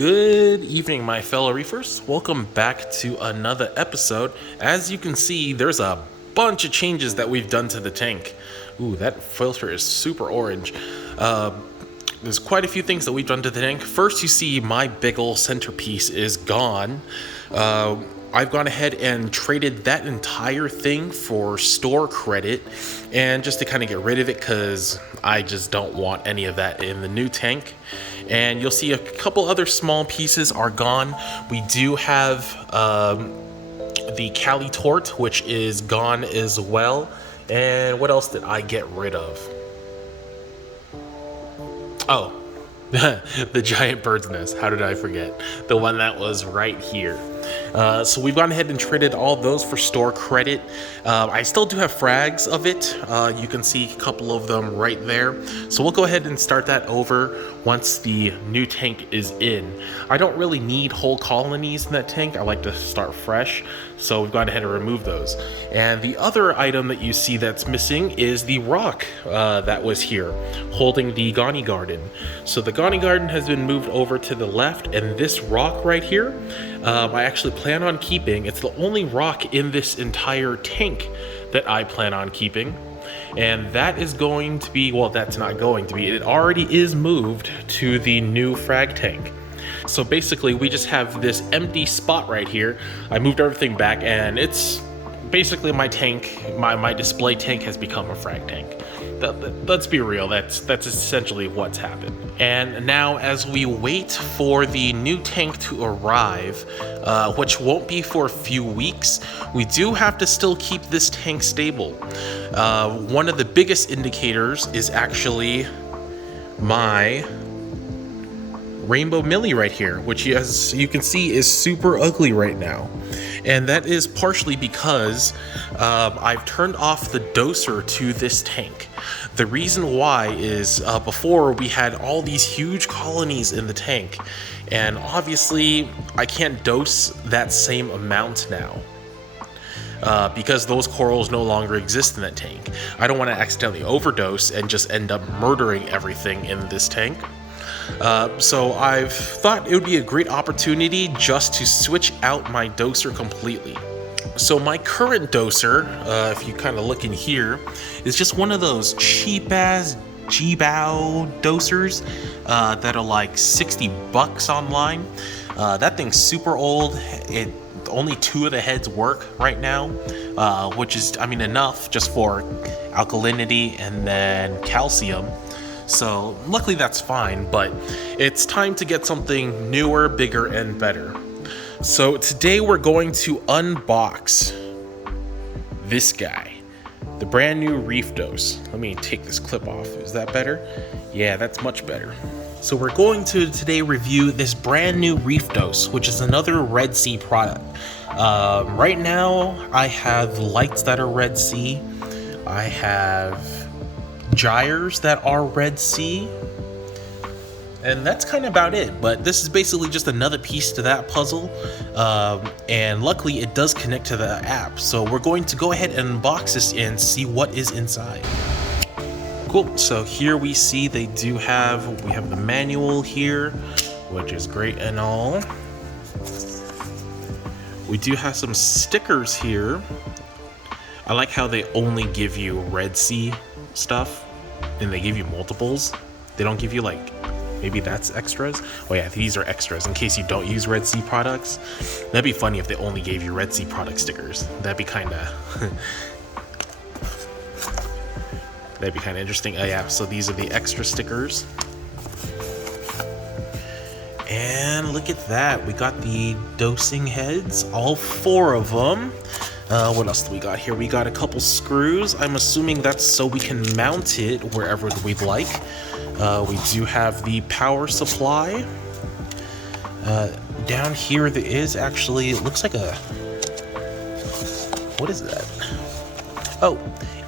Good evening, my fellow reefers. Welcome back to another episode. As you can see, there's a bunch of changes that we've done to the tank. Ooh, that filter is super orange. There's quite a few things that we've done to the tank. First, you see my big ol' centerpiece is gone. I've gone ahead and traded that entire thing for store credit, and just to kind of get rid of it because I just don't want any of that in the new tank. And you'll see a couple other small pieces are gone. We do have the Cali Tort, which is gone as well. And what else did I get rid of? Oh, the giant bird's nest. How did I forget? The one that was right here. So we've gone ahead and traded all those for store credit. I still do have frags of it. You can see a couple of them right there. So we'll go ahead and start that over once the new tank is in. I don't really need whole colonies in that tank. I like to start fresh. So we've gone ahead and removed those. And the other item that you see that's missing is the rock that was here holding the Ghani Garden. So the Ghani Garden has been moved over to the left, and this rock right here, I actually plan on keeping. It's the only rock in this entire tank that I plan on keeping. And that is going to be, well, that's not going to be, it already is moved to the new frag tank. So basically we just have this empty spot right here. I moved everything back, and it's basically my tank, my display tank has become a frag tank. Let's be real, that's essentially what's happened. And now as we wait for the new tank to arrive, which won't be for a few weeks, we do have to still keep this tank stable. One of the biggest indicators is actually my rainbow millie right here, which as you can see is super ugly right now. And that is partially because I've turned off the doser to this tank. The reason why is before we had all these huge colonies in the tank, and obviously I can't dose that same amount now. Because those corals no longer exist in that tank. I don't want to accidentally overdose and just end up murdering everything in this tank. So I've thought it would be a great opportunity just to switch out my doser completely. So my current doser, if you kind of look in here, is just one of those cheap ass G-Bow dosers that are like 60 bucks online. That thing's super old. Only 2 of the heads work right now, which is, I mean, enough just for alkalinity and then calcium. So luckily that's fine, but it's time to get something newer, bigger, and better. So today we're going to unbox this guy, the brand new ReefDose. Let me take this clip off. Is that better? Yeah, that's much better. So we're going to today review this brand new ReefDose, which is another Red Sea product. Right now I have lights that are Red Sea. I have gyres that are Red Sea, and that's kind of about it. But this is basically just another piece to that puzzle, and luckily it does connect to the app. So we're going to go ahead and unbox this and see what is inside. Cool. So here we see we have the manual here, which is great and all. We do have some stickers here. I like how they only give you Red Sea stuff, and they give you multiples. They don't give you, like, maybe that's extras. Oh yeah, these are extras in case you don't use Red Sea products. That'd be funny if they only gave you Red Sea product stickers. That'd be kind of interesting. Oh yeah, so these are the extra stickers. And look at that, we got the dosing heads, all 4 of them. What else do we got here? We got a couple screws. I'm assuming that's so we can mount it wherever we'd like. We do have the power supply. Down here there is actually, it looks like a, what is that? Oh,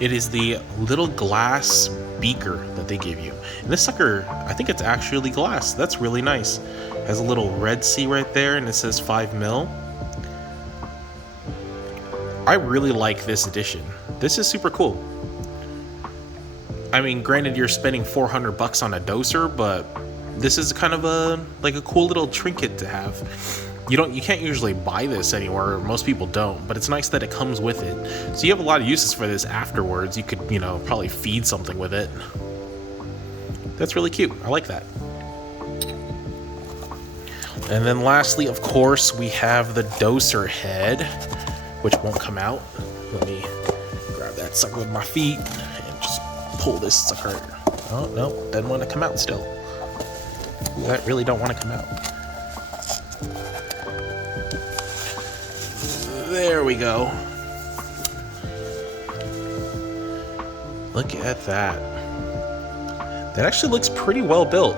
it is the little glass beaker that they give you. And this sucker, I think it's actually glass. That's really nice. It has a little Red Sea right there, and it says 5 mil. I really like this edition. This is super cool. I mean, granted, you're spending 400 bucks on a doser, but this is kind of a cool little trinket to have. You can't usually buy this anywhere, most people don't, but it's nice that it comes with it. So you have a lot of uses for this afterwards. You could, probably feed something with it. That's really cute. I like that. And then lastly, of course, we have the doser head, which won't come out. Let me grab that sucker with my feet and just pull this sucker. Oh, no, doesn't want to come out still. That really don't want to come out. There we go. Look at that. That actually looks pretty well built.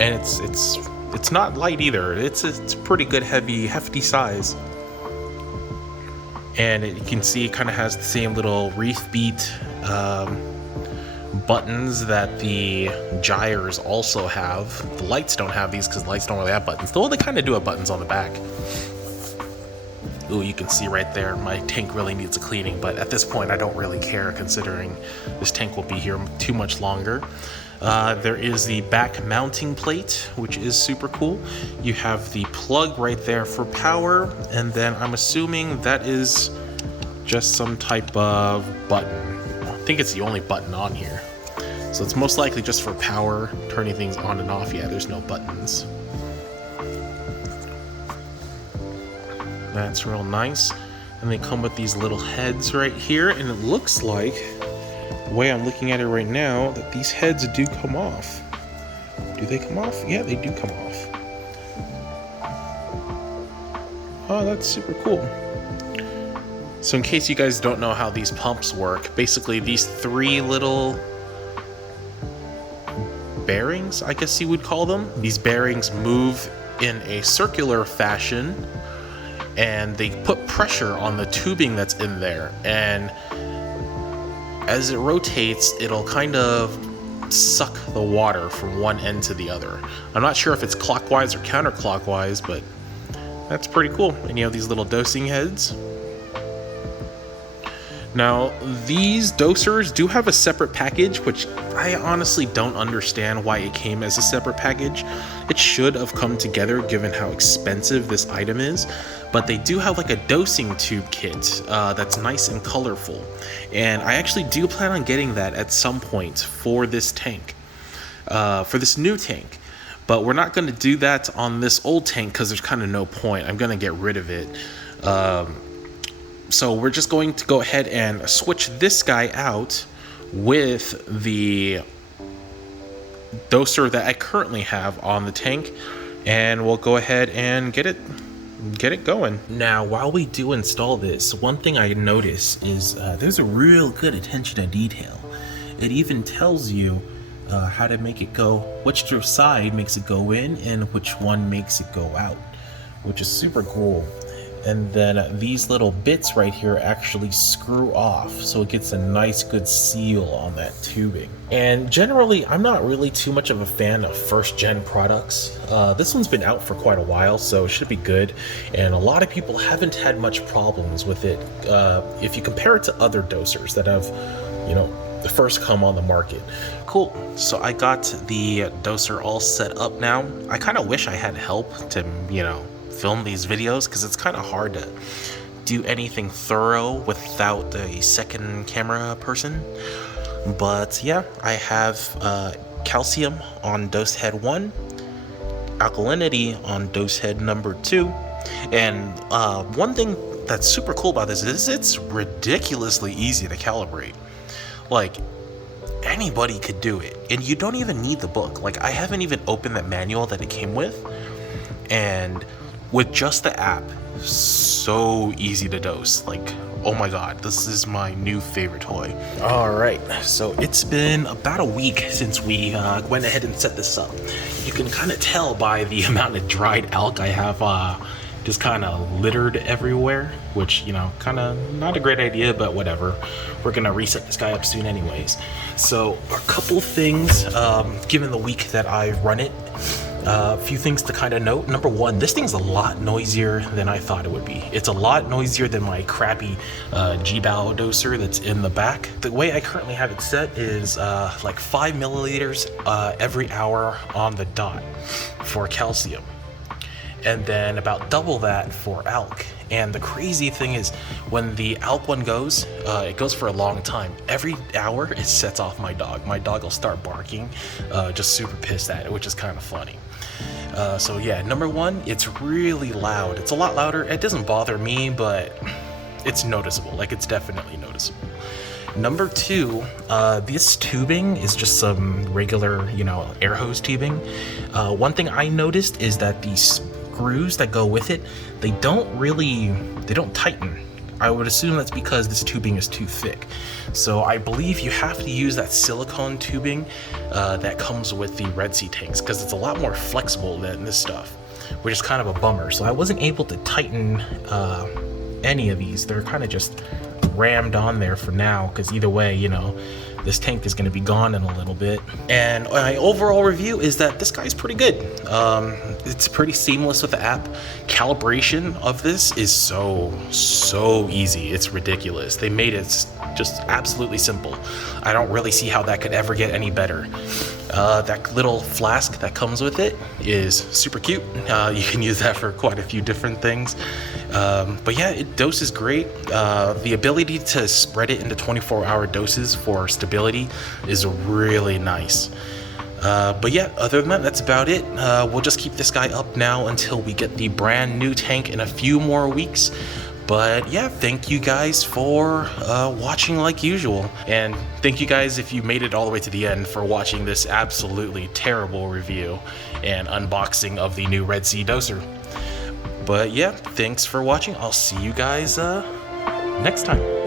And it's not light either. It's a pretty good hefty size. And you can see it kind of has the same little reef beat buttons that the gyres also have. The lights don't have these because the lights don't really have buttons. Though they kind of do have buttons on the back. Ooh, you can see right there, my tank really needs a cleaning, but at this point I don't really care considering this tank will be here too much longer. There is the back mounting plate, which is super cool. You have the plug right there for power, and then I'm assuming that is just some type of button. I think it's the only button on here. So it's most likely just for power, turning things on and off. Yeah, there's no buttons. That's real nice. And they come with these little heads right here, and it looks like, the way I'm looking at it right now, that these heads do come off. Do they come off? Yeah, they do come off. Oh, that's super cool. So in case you guys don't know how these pumps work, basically these three little bearings, I guess you would call them. These bearings move in a circular fashion, and they put pressure on the tubing that's in there, and as it rotates, it'll kind of suck the water from one end to the other. I'm not sure if it's clockwise or counterclockwise, but that's pretty cool. And you have these little dosing heads. Now, these dosers do have a separate package, which I honestly don't understand why it came as a separate package. It should have come together given how expensive this item is, but they do have like a dosing tube kit that's nice and colorful. And I actually do plan on getting that at some point for this tank, for this new tank. But we're not going to do that on this old tank because there's kind of no point. I'm going to get rid of it. So we're just going to go ahead and switch this guy out with the doser that I currently have on the tank, and we'll go ahead and get it going. Now, while we do install this, one thing I notice is there's a real good attention to detail. It even tells you how to make it go, which side makes it go in and which one makes it go out, which is super cool. And then these little bits right here actually screw off, so it gets a nice good seal on that tubing. And generally, I'm not really too much of a fan of first gen products. This one's been out for quite a while, so it should be good. And a lot of people haven't had much problems with it if you compare it to other dosers that have, the first come on the market. Cool, so I got the doser all set up now. I kind of wish I had help to, film these videos because it's kind of hard to do anything thorough without a second camera person. But yeah, I have calcium on dose head 1, alkalinity on dose head number 2, and one thing that's super cool about this is it's ridiculously easy to calibrate. Like, anybody could do it, and you don't even need the book. Like, I haven't even opened that manual that it came with, and with just the app, so easy to dose. Like, oh my god, this is my new favorite toy. Alright, so it's been about a week since we went ahead and set this up. You can kind of tell by the amount of dried alk I have just kind of littered everywhere, which, kind of not a great idea, but whatever. We're gonna reset this guy up soon anyways. So a couple things, given the week that I've run it, A few things to kind of note. Number one, this thing's a lot noisier than I thought it would be. It's a lot noisier than my crappy G-Bow doser that's in the back. The way I currently have it set is like 5 milliliters every hour on the dot for calcium, and then about double that for ALK. And the crazy thing is, when the ALK one goes, it goes for a long time. Every hour, it sets off my dog. My dog will start barking, just super pissed at it, which is kind of funny. So yeah, number one, it's really loud. It's a lot louder. It doesn't bother me, but it's noticeable. Like, it's definitely noticeable. Number two, this tubing is just some regular, air hose tubing. One thing I noticed is that these screws that go with it, they don't tighten. I would assume that's because this tubing is too thick. So I believe you have to use that silicone tubing that comes with the Red Sea tanks, because it's a lot more flexible than this stuff, which is kind of a bummer. So I wasn't able to tighten any of these. They're kind of just rammed on there for now, because either way, this tank is going to be gone in a little bit. And my overall review is that this guy's pretty good. It's pretty seamless with the app. Calibration of this is so easy. It's ridiculous. They made it just absolutely simple. I don't really see how that could ever get any better. That little flask that comes with it is super cute. You can use that for quite a few different things. But yeah, it doses great. The ability to spread it into 24-hour doses for stability is really nice. But yeah, other than that, that's about it. We'll just keep this guy up now until we get the brand new tank in a few more weeks. But yeah, thank you guys for watching like usual. And thank you guys, if you made it all the way to the end, for watching this absolutely terrible review and unboxing of the new Red Sea doser. But yeah, thanks for watching. I'll see you guys next time.